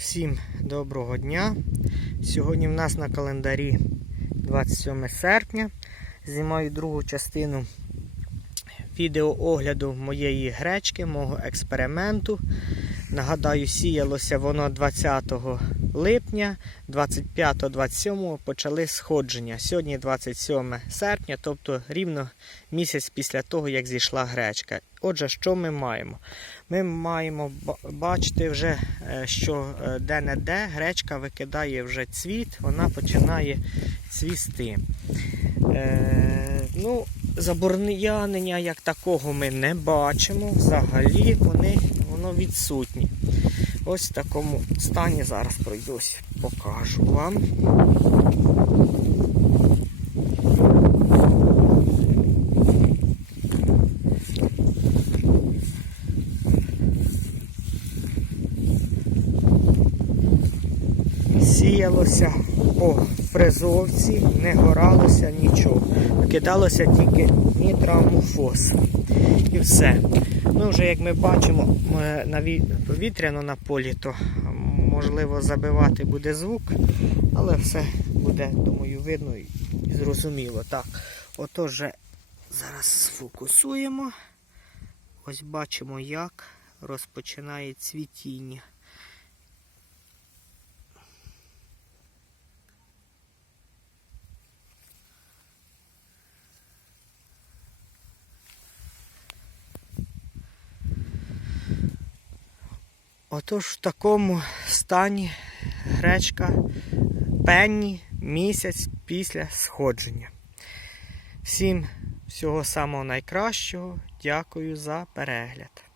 Всім доброго дня. Сьогодні в нас на календарі 27 серпня. Знімаю другу частину відеоогляду моєї гречки, мого експерименту. Нагадаю, сіялося воно 20 липня, 25-27 почали сходження. Сьогодні 27 серпня, тобто рівно місяць після того, як зійшла гречка. Отже, що ми маємо? Ми маємо бачити вже, е, що е, де-не-де гречка викидає вже цвіт, вона починає цвісти. Е, ну, забур'янення як такого ми не бачимо. Взагалі вони, воно відсутні. Ось в такому стані зараз пройдусь, покажу вам. Сіялося по фрезовці, не горалося нічого. Кидалося тільки нітрамофос. І все. Ну, вже як ми бачимо, повітряно на полі, то можливо забивати буде звук, але все буде, думаю, видно і зрозуміло. Так, отож зараз сфокусуємо. Ось бачимо, як розпочинає цвітіння. Отож в такому стані гречка пенні місяць після сходження. Всім всього самого найкращого. Дякую за перегляд.